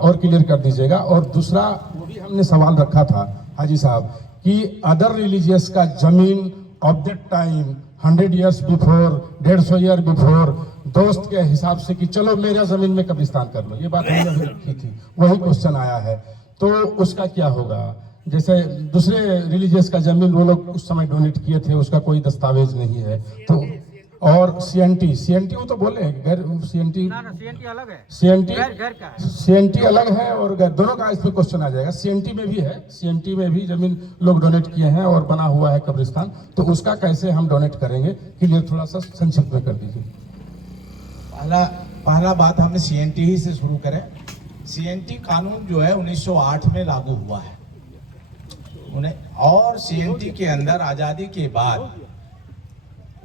और क्लियर कर दीजिएगा। और दूसरा वो भी हमने सवाल रखा था हाजी साहब कि अदर रिलीजियस का जमीन of that time 100 years before, 150 year before, दोस्त के हिसाब से कि चलो मेरा जमीन में कब्रिस्तान कर लो, ये बात हमने अभी रखी थी, वही क्वेश्चन आया है। तो उसका क्या होगा? जैसे दूसरे रिलीजियस का जमीन वो लोग उस समय डोनेट किए थे, उसका कोई दस्तावेज नहीं है। तो और सीएनटी वो तो बोले हैं गैर, सीएनटी अलग है, सीएनटी अलग है और दोनों का इस पे क्वेश्चन आ जाएगा। सीएनटी में भी है, सीएनटी में भी जमीन लोग डोनेट किए हैं और बना हुआ है कब्रिस्तान, तो उसका कैसे हम डोनेट करेंगे, क्लियर थोड़ा सा संक्षिप्त में कर दीजिए। पहला बात हमने सीएनटी ही से शुरू करें। सीएनटी कानून जो है 1908 में लागू हुआ है और सीएनटी के अंदर आजादी के बाद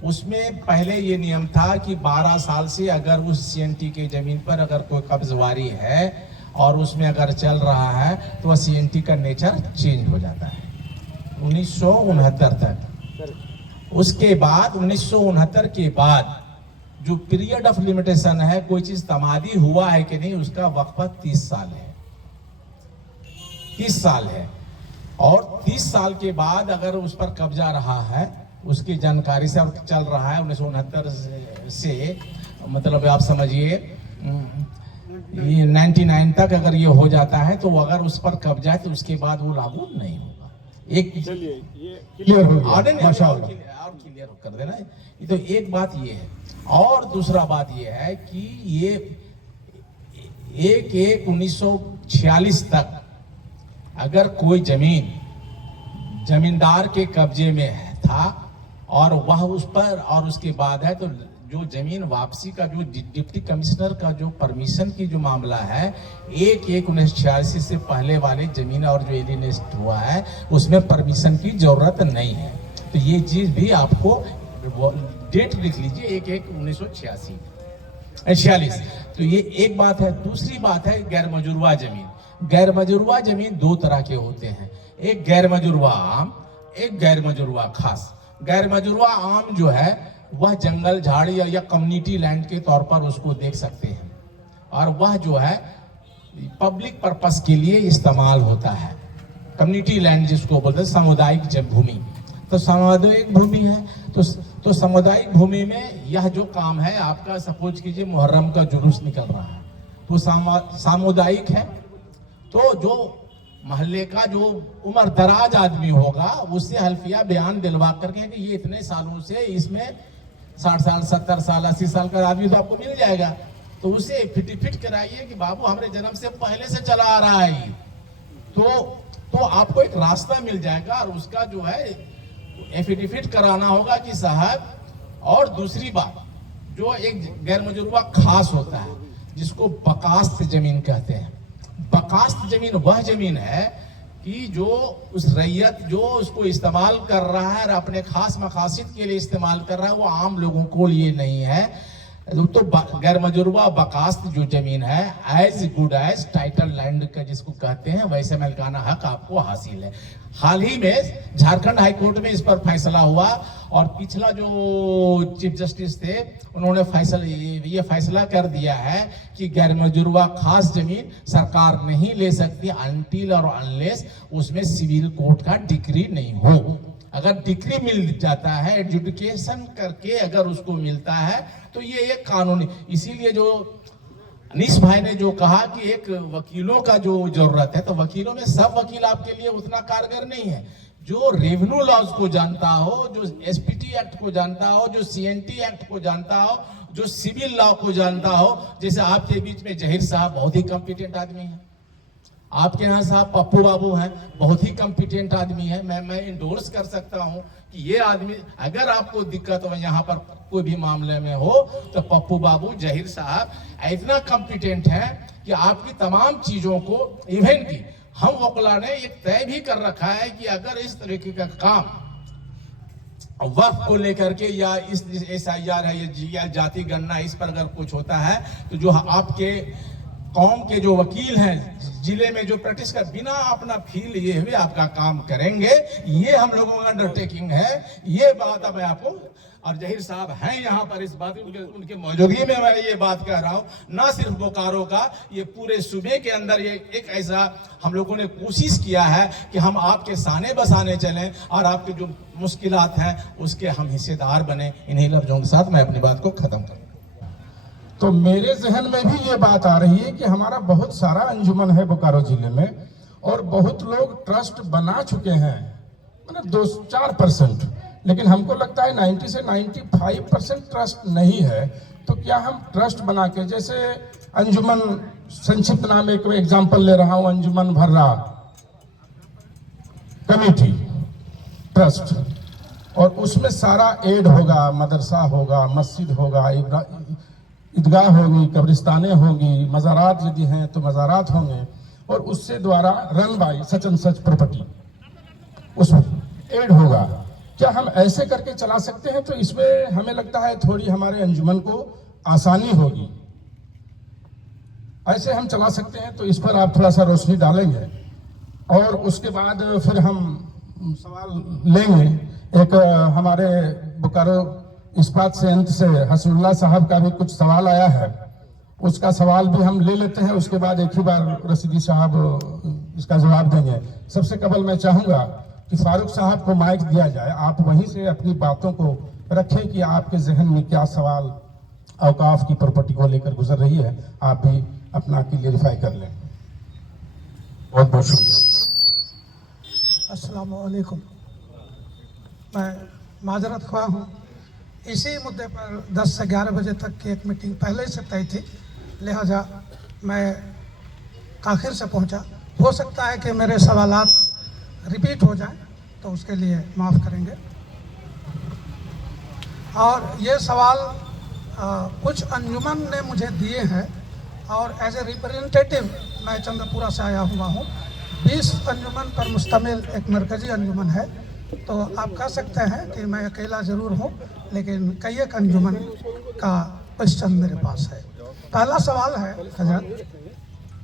उसमें पहले ये नियम था कि 12 साल से अगर उस सीएनटी के जमीन पर अगर कोई कब्जवारी है और उसमें अगर चल रहा है तो वह सीएनटी का नेचर चेंज हो जाता है 1969 तक। उसके बाद 1969 के बाद जो पीरियड ऑफ लिमिटेशन है, कोई चीज तमादी हुआ है कि नहीं, उसका वक्फा 30 साल है, 30 साल है। और 30 साल के बाद अगर उस पर कब्जा रहा है, उसकी जानकारी से चल रहा है 1969 से, मतलब आप समझिए ये 99 तक अगर ये हो जाता है तो अगर उस पर कब्जा है तो उसके बाद वो लागू नहीं होगा। एक चलिए ये क्लियर हो गया, माशाअल्लाह। और आप क्लियर कर देना। ये तो एक बात ये है, और दूसरा बात ये है कि ये 1/1/1946 तक अगर कोई जमींदार के कब्जे में था और वह उस पर, और उसके बाद है तो जो जमीन वापसी का जो डिप्टी कमिश्नर का जो परमिशन की जो मामला है 1/1/1946 से पहले वाले जमीन और जो एलिनेट हुआ है उसमें परमिशन की जरूरत नहीं है। तो ये चीज भी आपको डेट लिख लीजिए 1/1/1946। तो ये एक बात है। दूसरी बात है गैर मजुरवा जमीन। गैर मजुरवा जमीन दो तरह के होते हैं, एक गैर मजुरवा आम, एक गैर मजुरवा खास। गैर मजुरवा आम जो है वह जंगल झाड़ी या कम्युनिटी लैंड के तौर पर उसको देख सकते हैं, और वह जो है पब्लिक पर्पस के लिए इस्तेमाल होता है। कम्युनिटी लैंड जिसको बोलते हैं सामुदायिक भूमि, तो सामुदायिक भूमि है तो सामुदायिक भूमि में यह जो काम है आपका, सपोज कीजिए मुहर्रम का जुलूस निकल रहा है तो सामुदायिक है। तो जो मोहल्ले का जो उम्र दराज आदमी होगा उससे हल्फिया बयान दिलवा करके कि ये इतने सालों से इसमें 60 साल 70 साल 80 साल का आदमी तो आपको मिल जाएगा, तो उसे फिट कराइए कि बाबू हमारे जन्म से पहले से चला आ रहा है। तो आपको एक रास्ता मिल जाएगा और उसका जो है एफिडेविट कराना होगा कि साहब। और दूसरी बात, जो एक गैर मजुरवा खास होता है जिसको बकास्त जमीन कहते हैं। बकास्त जमीन वह जमीन है कि जो उस रैयत जो उसको इस्तेमाल कर रहा है और अपने खास मकासद के लिए इस्तेमाल कर रहा है, वो आम लोगों को लिए नहीं है। तो गैर मजुरवा बकास्त जो जमीन है as good as title land का जिसको कहते हैं वैसे मालिकाना हक आपको हासिल है। हाल ही में झारखंड हाईकोर्ट में इस पर फैसला हुआ और पिछला जो चीफ जस्टिस थे उन्होंने ये फैसला कर दिया है कि गैर मजुरवा खास जमीन सरकार नहीं ले सकती अनटिल और अनलेस उसमें सिविल कोर्ट का डिक्री नहीं हो। अगर डिक्री मिल जाता है एडजुडिकेशन करके अगर उसको मिलता है तो ये एक कानूनी। इसीलिए जो अनीस भाई ने जो कहा कि एक वकीलों का जो जरूरत है, तो वकीलों में सब वकील आपके लिए उतना कारगर नहीं है। जो रेवेन्यू लॉज को जानता हो, जो एसपीटी एक्ट को जानता हो, जो सीएनटी एक्ट को जानता हो, जो सिविल लॉ को जानता हो, जैसे आपके बीच में जहीर साहब बहुत ही कॉम्पिटेंट आदमी है, आपके यहाँ साहब पप्पू बाबू हैं बहुत ही कॉम्पिटेंट आदमी है। मैं इंडोर्स कर सकता हूँ कि ये आदमी, अगर आपको दिक्कत हो यहाँ पर कोई भी मामले में हो तो पप्पू बाबू जहीर साहब इतना कॉम्पिटेंट हैं कि आपकी तमाम चीजों को, इवन की हम वकला ने एक तय भी कर रखा है कि अगर इस तरीके का काम वक्त को लेकर के या इस SIR है या जाति गणना इस पर अगर कुछ होता है तो जो आपके कौम के जो वकील हैं जिले में जो प्रैक्टिस कर बिना अपना फी लिए हुए आपका काम करेंगे, ये हम लोगों का अंडरटेकिंग है। ये बात अब मैं आपको, और जहीर साहब हैं यहाँ पर, इस बात उनके मौजूदगी में मैं ये बात कह रहा हूँ। ना सिर्फ बोकारो का, ये पूरे सूबे के अंदर ये एक ऐसा हम लोगों ने कोशिश किया है कि हम आपके साने बसाने चलें और आपके जो मुश्किलात हैं उसके हम हिस्सेदार बने। इन्हीं लफ्जों के साथ मैं अपनी बात को खत्म करूँ। तो मेरे जहन में भी ये बात आ रही है कि हमारा बहुत सारा अंजुमन है बोकारो जिले में और बहुत लोग ट्रस्ट बना चुके हैं, मतलब 2-4%, लेकिन हमको लगता है 90 से 95% ट्रस्ट नहीं है। तो क्या हम ट्रस्ट बना के, जैसे अंजुमन, संक्षिप्त नाम एक एग्जांपल ले रहा हूं, अंजुमन भर्रा कमेटी ट्रस्ट, और उसमें सारा एड होगा, मदरसा होगा, मस्जिद होगा, ईदगाह होगी, कब्रिस्तानें होंगी, मज़ारात यदि हैं तो मज़ारात होंगे, और उससे द्वारा run by such and such property उस एड होगा। क्या हम ऐसे करके चला सकते हैं? तो इसमें हमें लगता है थोड़ी हमारे अंजुमन को आसानी होगी। ऐसे हम चला सकते हैं, तो इस पर आप थोड़ा सा रोशनी डालेंगे और उसके बाद फिर हम सवाल लेंगे। एक हमारे बोकारो इस्पात संयंत्र से हसनुल्लाह साहब का भी कुछ सवाल आया है, उसका सवाल भी हम ले लेते हैं, उसके बाद एक ही बार रशीदी साहब इसका जवाब देंगे। सबसे कबल मैं चाहूंगा कि फारूक साहब को माइक दिया जाए, आप वहीं से अपनी बातों को रखें कि आपके जहन में क्या सवाल औकाफ की प्रॉपर्टी को लेकर गुजर रही है, आप भी अपना क्लियरिफाई कर लें। बहुत बहुत शुक्रिया। अस्सलाम वालेकुम। मैं माजरत ख्वाह हूँ। इसी मुद्दे पर 10 से 11 बजे तक की एक मीटिंग पहले से तय थी, लिहाजा मैं आखिर से पहुँचा। हो सकता है कि मेरे सवालात रिपीट हो जाएं, तो उसके लिए माफ़ करेंगे। और ये सवाल कुछ अंजुमन ने मुझे दिए हैं और एज ए रिप्रेजेंटेटिव मैं चंद्रपुरा से आया हुआ हूँ। 20 अंजुमन पर मुश्तमिल एक मरकज़ी अंजुमन है, तो आप कह सकते हैं कि मैं अकेला ज़रूर हूँ, लेकिन कई एक अंजुमन का क्वेश्चन मेरे पास है। पहला सवाल है हजरत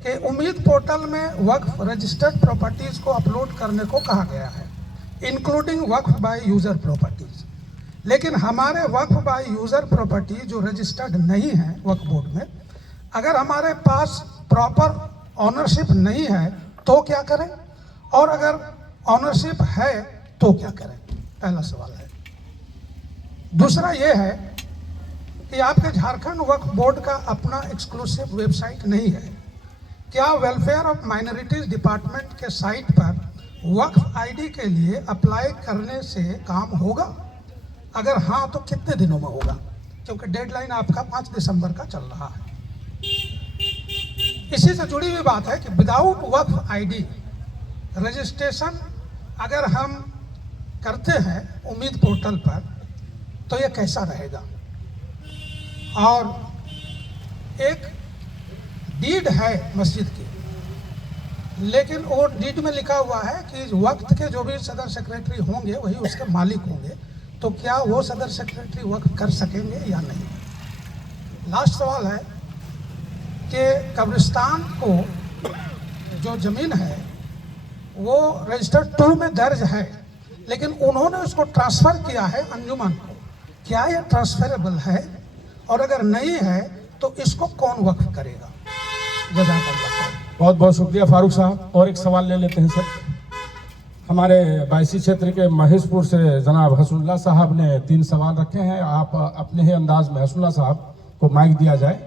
कि उम्मीद पोर्टल में वक्फ रजिस्टर्ड प्रॉपर्टीज़ को अपलोड करने को कहा गया है, including Waqf by user properties, लेकिन हमारे वक्फ बाय यूज़र प्रॉपर्टी जो रजिस्टर्ड नहीं है वक्फ बोर्ड में, अगर हमारे पास प्रॉपर ऑनरशिप नहीं है तो क्या करें, और अगर ऑनरशिप है तो क्या करें? पहला सवाल है। दूसरा ये है कि आपके झारखंड वक्फ बोर्ड का अपना एक्सक्लूसिव वेबसाइट नहीं है। क्या वेलफेयर ऑफ माइनॉरिटीज डिपार्टमेंट के साइट पर वक्फ आईडी के लिए अप्लाई करने से काम होगा? अगर हाँ तो कितने दिनों में होगा? क्योंकि डेडलाइन आपका 5 दिसंबर का चल रहा है। इसी से जुड़ी हुई बात है कि विदाउट वक्फ आईडी रजिस्ट्रेशन अगर हम करते हैं उम्मीद पोर्टल पर तो ये कैसा रहेगा? और एक डीड है मस्जिद की, लेकिन वो डीड में लिखा हुआ है कि वक्त के जो भी सदर सेक्रेटरी होंगे वही उसके मालिक होंगे, तो क्या वो सदर सेक्रेटरी वक्त कर सकेंगे या नहीं? लास्ट सवाल है कि कब्रिस्तान को जो ज़मीन है वो रजिस्टर्ड 2 में दर्ज है, लेकिन उन्होंने उसको ट्रांसफ़र किया है अंजुमन को। क्या ये ट्रांसफरेबल है? और अगर नहीं है तो इसको कौन वक्फ करेगा? जज़ाकल्लाह। बहुत बहुत शुक्रिया फारूक साहब। और एक सवाल ले लेते हैं सर। हमारे बायसी क्षेत्र के महेशपुर से जनाब हसनुल्लाह साहब ने 3 सवाल रखे हैं। आप अपने ही अंदाज में हसनुल्लाह साहब को माइक दिया जाए।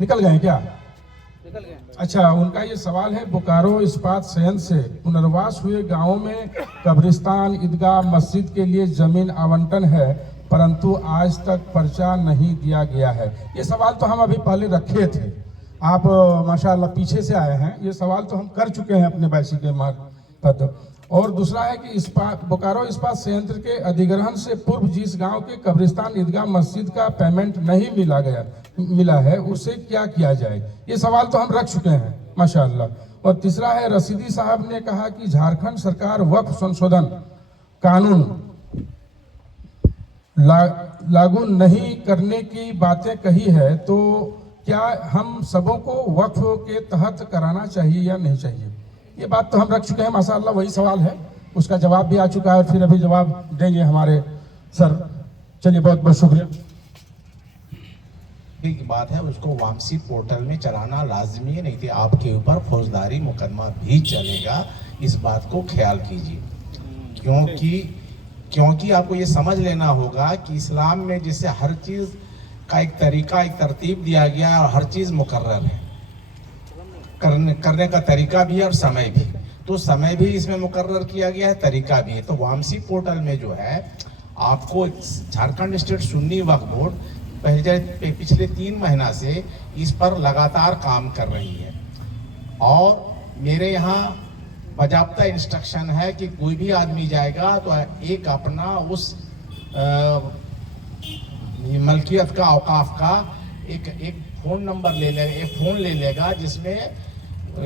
निकल गए क्या? निकल गए। अच्छा, उनका ये सवाल है, बोकारो इस्पात संयंत्र से पुनर्वास हुए गांवों में कब्रिस्तान, ईदगाह, मस्जिद के लिए जमीन आवंटन है, परंतु आज तक पर्चा नहीं दिया गया है। ये सवाल तो हम अभी पहले रखे थे, आप माशाअल्लाह पीछे से आए हैं। ये सवाल तो हम कर चुके हैं अपने बायसी के मार्फत। और दूसरा है कि बोकारो इस्पात संयंत्र के अधिग्रहण से पूर्व जिस गांव के कब्रिस्तान, ईदगाह, मस्जिद का पेमेंट नहीं मिला है, उसे क्या किया जाए? ये सवाल तो हम रख चुके हैं माशाअल्लाह। और तीसरा है, रशीदी साहब ने कहा कि झारखंड सरकार वक्फ संशोधन कानून लागू नहीं करने की बातें कही है, तो क्या हम सबों को वक्फ के तहत कराना चाहिए या नहीं चाहिए? ये बात तो हम रख चुके हैं माशाअल्लाह। वही सवाल है, उसका जवाब भी आ चुका है और फिर अभी जवाब देंगे हमारे सर। चलिए, बहुत बहुत शुक्रिया। एक बात है, उसको वामसी पोर्टल में चलाना लाजमी है, नहीं तो आपके ऊपर फौजदारी मुकदमा भी चलेगा। इस बात को ख्याल कीजिए, क्योंकि आपको ये समझ लेना होगा कि इस्लाम में जैसे हर चीज़ का एक तरीका, एक तरतीब दिया गया है और हर चीज़ मुकर्रर है, करने का तरीका भी है और समय भी। तो समय भी इसमें मुकर्रर किया गया है, तरीका भी है। तो वामसी पोर्टल में जो है आपको झारखंड स्टेट सुन्नी वक्फ बोर्ड पिछले 3 महीना से इस पर लगातार काम कर रही है और मेरे यहाँ बाकायदा इंस्ट्रक्शन है कि कोई भी आदमी जाएगा तो एक अपना उस मलकियत का, औकाफ का एक फ़ोन नंबर ले लेगा, एक फ़ोन ले लेगा जिसमें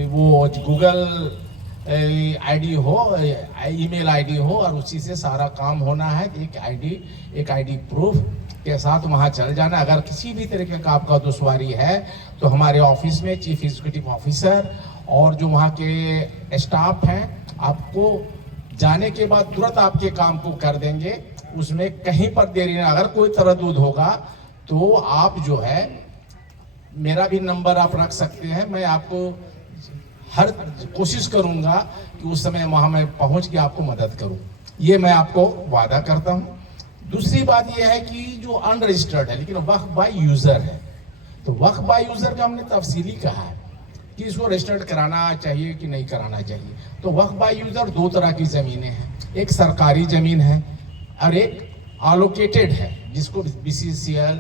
वो गूगल आईडी हो, ईमेल आईडी हो और उसी से सारा काम होना है। एक आईडी प्रूफ के साथ वहाँ चल जाना। अगर किसी भी तरीके का आपका दुश्वारी है तो हमारे ऑफिस में चीफ एग्जीक्यूटिव ऑफिसर और जो वहाँ के स्टाफ हैं आपको जाने के बाद तुरंत आपके काम को कर देंगे। उसमें कहीं पर देरी नहीं। अगर कोई तरद्दुद होगा तो आप जो है मेरा भी नंबर आप रख सकते हैं। मैं आपको हर कोशिश करूंगा कि उस समय वहाँ मैं पहुँच के आपको मदद करूं। ये मैं आपको वादा करता हूं। दूसरी बात यह है कि जो अनरजिस्टर्ड है लेकिन वक्फ बाय यूजर है, तो वक्फ बाय यूजर का हमने तफसीली कहा है कि इसको रजिस्टर्ड कराना चाहिए कि नहीं कराना चाहिए। तो वक्फ बाय यूजर 2 तरह की ज़मीनें हैं, एक सरकारी ज़मीन है और एक एलोकेटेड है, जिसको BCCL,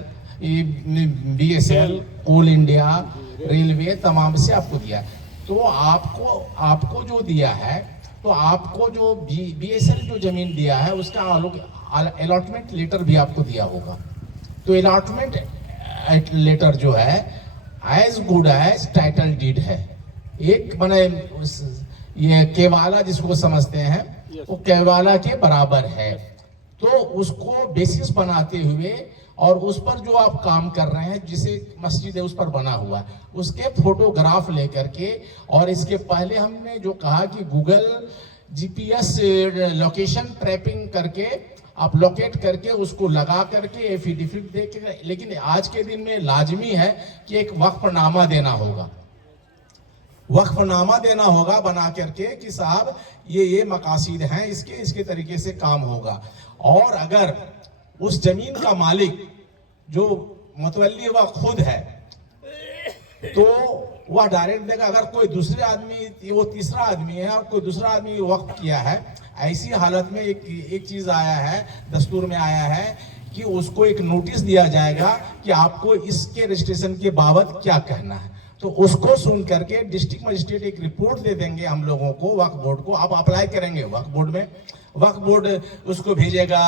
BSL, कोल इंडिया, रेलवे तमाम से आपको दिया है। तो आपको जो दिया है, तो आपको जो BSL जो जमीन दिया है उसका अलॉटमेंट लेटर भी आपको दिया होगा। तो अलॉटमेंट लेटर जो है as good as title deed है। एक माने ये केवाला जिसको समझते हैं वो केवाला के बराबर है। तो उसको बेसिस बनाते हुए और उस पर जो आप काम कर रहे हैं, जिसे मस्जिद है उस पर बना हुआ, उसके फोटोग्राफ लेकर के, और इसके पहले हमने जो कहा कि गूगल GPS लोकेशन ट्रैपिंग करके आप लोकेट करके उसको लगा करके एफिडेविट दे के, लेकिन आज के दिन में लाजमी है कि एक वक्फनामा देना होगा, वक्फनामा देना होगा बना करके कि साहब ये मकासीद हैं, इसके तरीके से काम होगा। और अगर उस जमीन का मालिक जो मुतवल्ली वह खुद है तो वह डायरेक्ट देगा। अगर कोई दूसरे आदमी, वो तीसरा आदमी है और कोई दूसरा आदमी वक्फ किया है, ऐसी हालत में एक चीज आया है, दस्तूर में आया है कि उसको एक नोटिस दिया जाएगा कि आपको इसके रजिस्ट्रेशन के बाबत क्या कहना है। तो उसको सुन करके डिस्ट्रिक्ट मजिस्ट्रेट एक रिपोर्ट दे देंगे हम लोगों को, वक्फ बोर्ड को। आप अप्लाई करेंगे वक्फ बोर्ड में, वक्फ बोर्ड उसको भेजेगा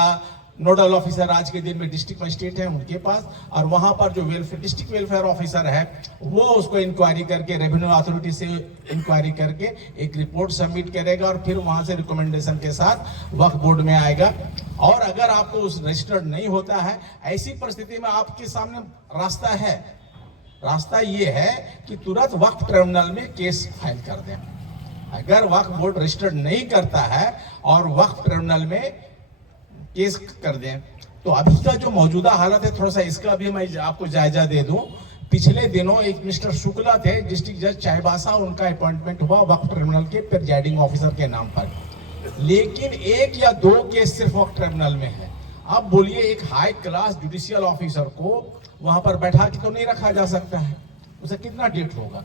नोडल ऑफिसर, आज के दिन में डिस्ट्रिक्ट मजिस्ट्रेट है उनके पास, और वहां पर जो डिस्ट्रिक्ट वेलफेयर ऑफिसर है वो उसको इंक्वायरी करके रेवेन्यू अथॉरिटी से इंक्वायरी करके एक रिपोर्ट सबमिट करेगा और फिर वहां से रिकमेंडेशन के साथ वक्फ बोर्ड में आएगा। और अगर आपको उस रजिस्टर्ड नहीं होता है, ऐसी परिस्थिति में आपके सामने रास्ता है, रास्ता ये है कि तुरंत वक्फ ट्रिब्यूनल में केस फाइल कर दें। अगर वक्फ बोर्ड रजिस्टर्ड नहीं करता है और वक्फ ट्रिब्यूनल में केस कर दें, तो अभी का जो मौजूदा हालत है, थोड़ा सा इसका भी मैं आपको जायजा दे दूं। पिछले दिनों एक मिस्टर शुक्ला थे, डिस्ट्रिक्ट जज चाईबासा, उनका अपॉइंटमेंट हुआ वक्फ ट्रिब्यूनल के प्रिजाइडिंग ऑफिसर के नाम पर, लेकिन 1 या 2 केस सिर्फ वक्फ ट्रिब्यूनल में है। अब बोलिए एक हाई क्लास जुडिशियल ऑफिसर को वहां पर बैठा के तो नहीं रखा जा सकता है, उसे कितना डेट होगा,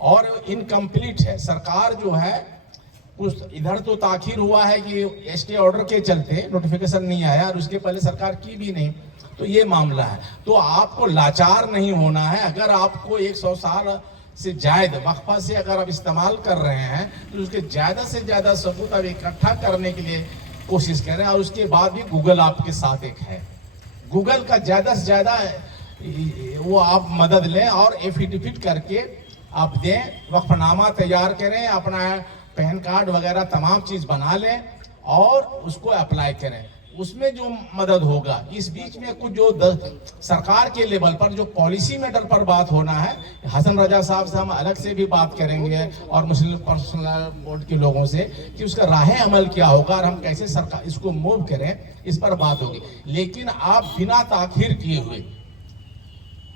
और इनकम्प्लीट है। सरकार जो है कुछ इधर तो ताखिर हुआ है कि स्टे ऑर्डर के चलते नोटिफिकेशन नहीं आया, और उसके पहले सरकार की भी नहीं, तो ये मामला है। तो आपको लाचार नहीं होना है। अगर आपको 100 साल से जायद वक्फा से अगर आप इस्तेमाल कर रहे हैं तो उसके ज्यादा से ज्यादा सबूत आप इकट्ठा करने के लिए कोशिश करें, और उसके बाद भी गूगल आपके साथ एक है, गूगल का ज्यादा से ज्यादा वो आप मदद लें और एफिडेविट करके आप दें, वक्फनामा तैयार करें, अपना पैन कार्ड वगैरह तमाम चीज बना लें और उसको अप्लाई करें, उसमें जो मदद होगा। इस बीच में कुछ जो सरकार के लेवल पर जो पॉलिसी मैटर पर बात होना है, हसन रजा साहब से हम अलग से भी बात करेंगे और मुस्लिम पर्सनल बोर्ड के लोगों से कि उसका राह अमल क्या होगा और हम कैसे सरकार इसको मूव करें, इस पर बात होगी। लेकिन आप बिना ताखिर किए हुए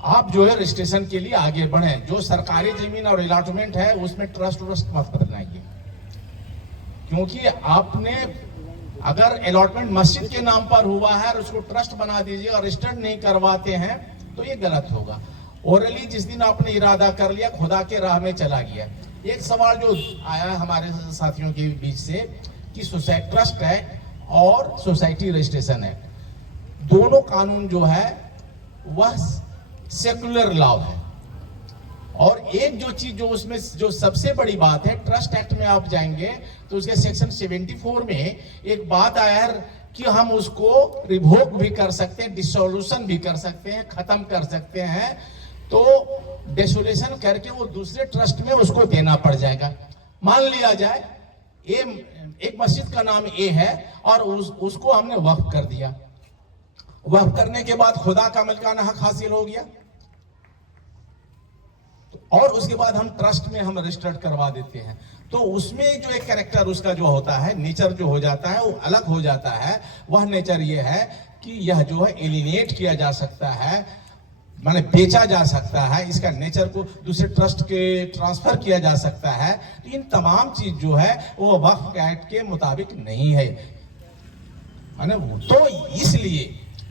आप जो है रजिस्ट्रेशन के लिए आगे बढ़े। जो सरकारी जमीन और अलॉटमेंट है उसमें ट्रस्ट मत बनाइए, क्योंकि आपने अगर अलॉटमेंट मस्जिद के नाम पर हुआ है और उसको ट्रस्ट बना दीजिए और रजिस्टर्ड नहीं करवाते हैं तो ये गलत होगा। ओरली जिस दिन आपने इरादा कर लिया, खुदा के राह में चला गया। एक सवाल जो आया हमारे साथियों के बीच से कि सोसाइटी ट्रस्ट एक्ट और सोसाइटी रजिस्ट्रेशन एक्ट, दोनों कानून जो है वह सेकुलर लॉ है, और एक जो चीज जो उसमें जो सबसे बड़ी बात है, ट्रस्ट एक्ट में आप जाएंगे तो उसके सेक्शन 74 में एक बात आया है कि हम उसको रिवोक भी कर सकते हैं, डिसोल्यूशन भी कर सकते हैं, खत्म कर सकते हैं। तो डिसोल्यूशन करके वो दूसरे ट्रस्ट में उसको देना पड़ जाएगा। मान लिया जाए एक मस्जिद का नाम ए है और उसको हमने वक्फ कर दिया, वक्फ करने के बाद खुदा का मलकाना हक हासिल हो गया, और उसके बाद हम ट्रस्ट में हम रजिस्टर्ड करवा देते हैं, तो उसमें जो एक कैरेक्टर उसका जो होता है, नेचर जो हो जाता है वो अलग हो जाता है। वह नेचर ये है कि यह जो है एलिनेट किया जा सकता है, माने बेचा जा सकता है, इसका नेचर को दूसरे ट्रस्ट के ट्रांसफर किया जा सकता है। तो इन तमाम चीज जो है वो वक्फ एक्ट के मुताबिक नहीं है, माने तो इसलिए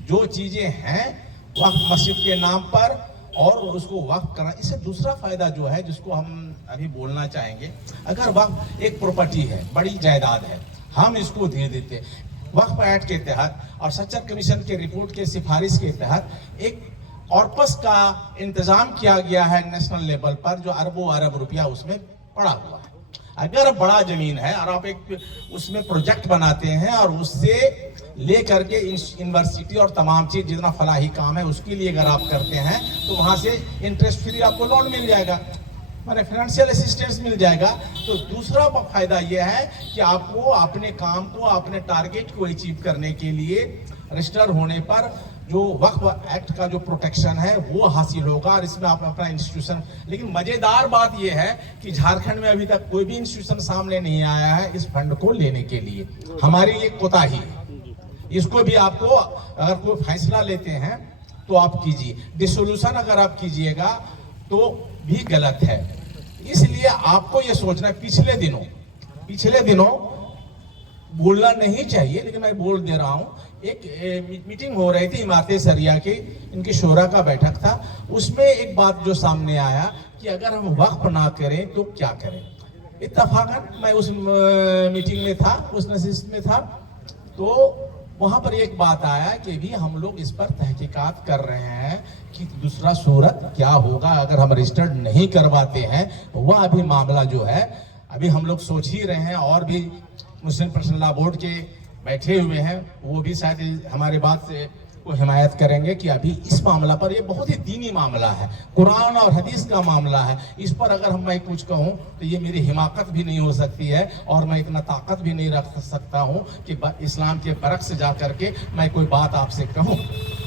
जो चीजें हैं वक्फ मस्जिद के नाम पर और उसको वक्फ करना, इससे दूसरा फायदा जो है जिसको हम अभी बोलना चाहेंगे, अगर वक्फ एक प्रॉपर्टी है, बड़ी जायदाद है, हम इसको दे देते, वक्फ एक्ट के तहत और सच्चर कमीशन के रिपोर्ट के सिफारिश के तहत एक कॉर्पस का इंतजाम किया गया है नेशनल लेवल पर, जो अरबों अरब रुपया उसमें पड़ा हुआ है। अगर बड़ा जमीन है और आप एक उसमें प्रोजेक्ट बनाते हैं और उससे लेकर के यूनिवर्सिटी और तमाम चीज जितना फलाही काम है उसके लिए अगर आप करते हैं तो वहां से इंटरेस्ट फ्री आपको लोन मिल जाएगा, माने फाइनेंशियल असिस्टेंस मिल जाएगा। तो दूसरा फायदा यह है कि आपको अपने काम को, अपने टारगेट को अचीव करने के लिए रजिस्टर होने पर जो वक्फ एक्ट का जो प्रोटेक्शन है वो हासिल होगा और इसमें आप अपना इंस्टीट्यूशन। लेकिन मजेदार बात यह है कि झारखंड में अभी तक कोई भी इंस्टीट्यूशन सामने नहीं आया है इस फंड को लेने के लिए। हमारी ये कोताही है, इसको भी आपको अगर कोई फैसला लेते हैं तो आप कीजिए, डिसोल्यूशन अगर आप कीजिएगा तो भी गलत है। इसलिए आपको ये सोचना, पिछले दिनों बोलना नहीं चाहिए लेकिन मैं बोल दे रहा हूं, एक मीटिंग हो रही थी इमारत सरिया की, इनकी शोरा का बैठक था, उसमें एक बात जो सामने आया कि अगर हम वक्फ ना करें तो क्या करें। इत्तफाकन मैं उस मीटिंग में था, उस नशिस्त में था, तो वहां पर एक बात आया कि भी हम लोग इस पर तहकीकात कर रहे हैं कि दूसरा सूरत क्या होगा अगर हम रजिस्टर्ड नहीं करवाते हैं। वह अभी मामला जो है अभी हम लोग सोच ही रहे हैं, और भी मुस्लिम पर्सनल लॉ बोर्ड के बैठे हुए हैं, वो भी शायद हमारे बात से को हिमायत करेंगे कि अभी इस मामला पर, ये बहुत ही दीनी मामला है, कुरान और हदीस का मामला है, इस पर अगर मैं कुछ कहूँ तो ये मेरी हिमाकत भी नहीं हो सकती है और मैं इतना ताकत भी नहीं रख सकता हूँ कि इस्लाम के बरक से जा करके मैं कोई बात आपसे कहूँ।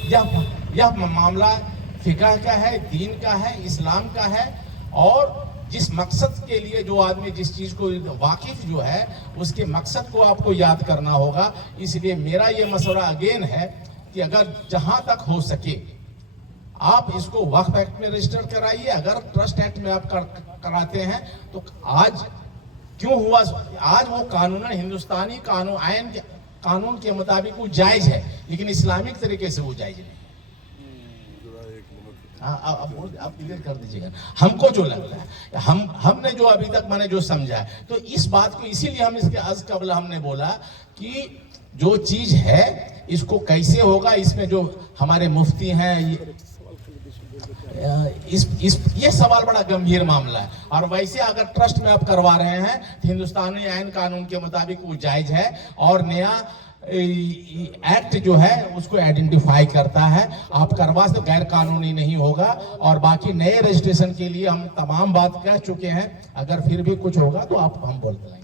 यह मामला फिक़ह का है, दीन का है, इस्लाम का है, और जिस मकसद के लिए जो आदमी जिस चीज को वाकिफ जो है उसके मकसद को आपको याद करना होगा। इसलिए मेरा ये मशवरा अगेन है कि अगर जहां तक हो सके आप इसको वक्फ एक्ट में रजिस्टर कराइए। अगर ट्रस्ट एक्ट में आप कराते हैं तो आज क्यों हुआ, आज वो कानून हिंदुस्तानी कानून के मुताबिक वो जायज है, लेकिन इस्लामिक तरीके से वो जायज नहीं। आप क्लियर कर दीजिएगा। हमको जो लगता है, हमने जो अभी तक मैंने जो समझा है, तो इस बात को इसीलिए हम इसके अज़ कबल हमने बोला कि जो चीज है इसको कैसे होगा, इसमें जो हमारे मुफ्ती हैं ये सवाल बड़ा गंभीर मामला है। और वैसे अगर ट्रस्ट में आप करवा रहे हैं तो हिंदुस्तानी आईन कानून के मुताबिक वो जायज है, और नया एक्ट जो है उसको आइडेंटिफाई करता है। आप करवा तो गैर कानूनी नहीं होगा। और बाकी नए रजिस्ट्रेशन के लिए हम तमाम बात कह चुके हैं, अगर फिर भी कुछ होगा तो आप हम बोलते हैं।